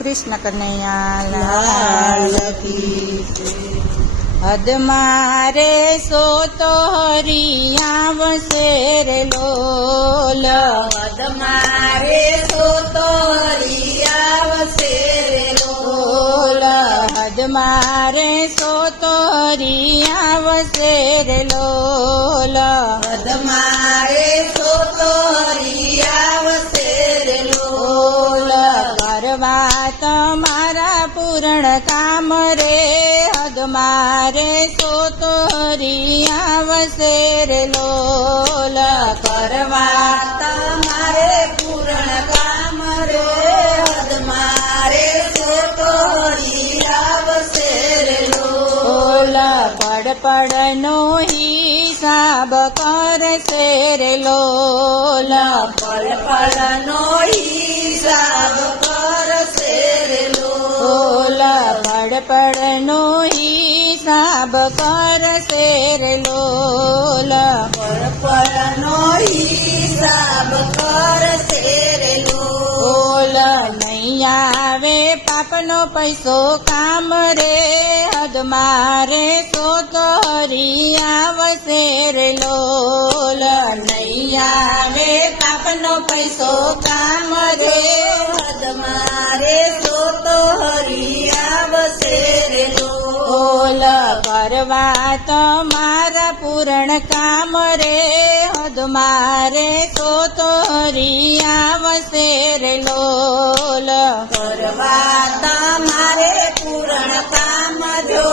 કૃષ્ણ કનૈયા લાલ કી હદ મારે સો તો હરિયા વસે રે લોલ હદ મારે સો તો હરિયા વસે રે લોલ હદ મારે સો તો હરિયા વસે રે લોલ હદ મારે સો તો હરિયા વસે રે લોલ કરવા તમારા પૂર્ણ કામ રે હદ મારે સો તો હરિયા વસે રે લોલ કરવા તમારે પૂર્ણ કામ રે હદ મારે સો તો હરિયા વસે રે લોલ પડ નો હિસાબ કરશે રે લોલ પડ નો હિસાબ કરશે રે લોલ પડ નો હિસાબ કરશે રે લોલ પડ નો હિસાબ કરશે રે લોલ નહીં આવે પાપનો પૈસો કામ રે હદ મારે સો તો હરિયા વસે રે લોલ નહીં આવે પાપનો પૈસો કામ રે હદ મારે સો તો હરિયા વસે રે લોલ કરવા તમારા પૂર્ણ કામ રે હદ મારે સો તો હરિયા વસે રે લોલ કરવા તમારે પૂર્ણ કામ જો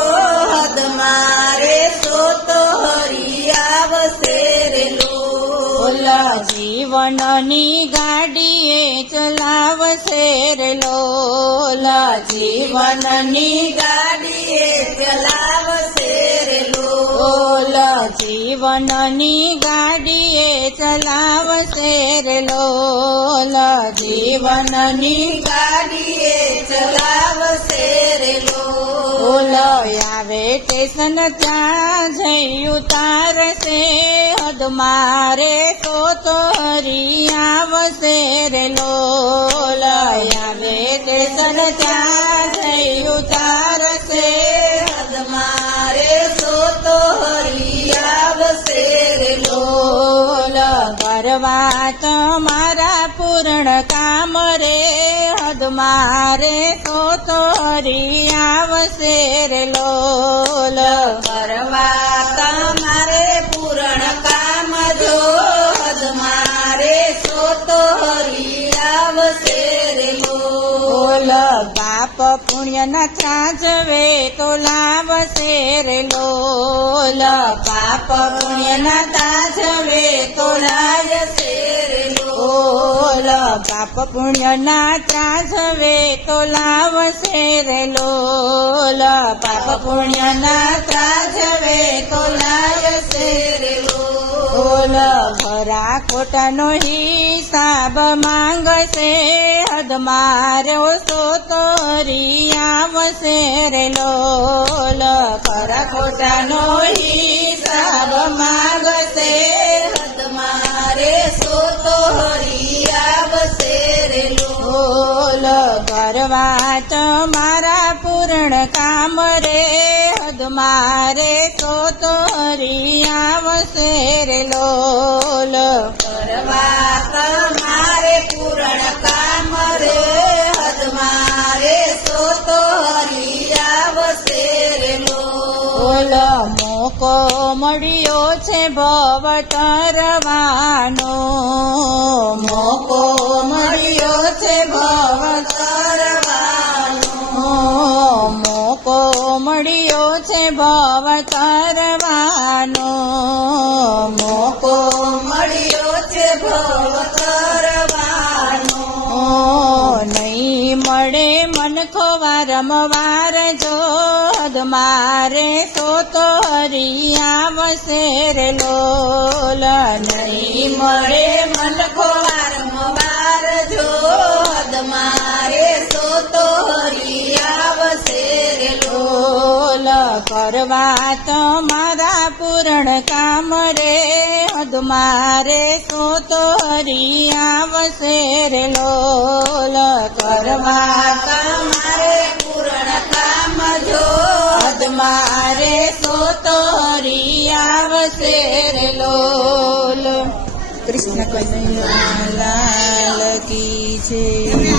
હદ મારે સો તો હરિયા વસે રે લોલ જીવનની ગાડીએ ચલાવશે રે લોલ જીવનની ગાડીએ ચલાવશે રે લોલ જીવનની ગાડીએ ચલાવશે રે લોલ જીવનની ગાડીએ ચલાવશે રે લોલ આવે સ્ટેશન ત્યાં જઈ ઉતારશે હદ મારે તો હરિયા વસે રે લોલ આવે સ્ટેશન ત્યાં જઈ ઉતારશે હદ મારે સો તો હરિયા વસે રે લોલ કરવા તમારા પૂર્ણ કામ રે હદ મારે તો હરિયા વસે રે લોલ કરવા તમારે પૂર્ણ કામ જો હદ મારે સો તો હરિયા વસે રે લોલ પાપ પુણ્યના ત્રાજવે તો લાવશે રે લોલ પાપ પુણ્યના તાજવે તો લાયશે રે લોલ પાપ પુણ્યના ત્રાજવે તો લાવશે રે લોલ પાપ પુણ્યના ત્રાજવે તો લાયશે રે લોલ ખરા ખોટાનો હિસાબ માંગશે હદ મારો સો તો હરિયા વસે રે લોલ ખરા ખોટાનો હિસાબ માંગશે હદ મારે સો તો હરિયા વસે રે લોલ કરવા તમારા પૂર્ણ કામ રે હદ મારે તો હરિયા વસે રે લોલ કરવા તમારે પૂર્ણ કામ રે હદ મારે સો તો હરિયા વસે રે લોલ મોકો મળ્યો છે ભવ તરવાનો મોકો મળ્યો છે ભવ તરવાનો મોકો મળ્યો છે ભવ તરવાનો મોકો મળ્યો છે ભવ તરવાનો નહીં મળે મનખો વારંવાર જો હદ મારે તો હરિયા વસે રે લોલ નહીં મળે મનખો વારંવાર જો હદ મારે સો તો હરિયા વસે રે લોલ કરવા તમારા પૂરણ કામ રે હદમારે સો તો હરી આવશે રે લોલ કરવા તમારે પૂરણ કામ જો હદમારે સો તો હરી આવશે રે લોલ કૃષ્ણ કનૈયા લાલ કી છે.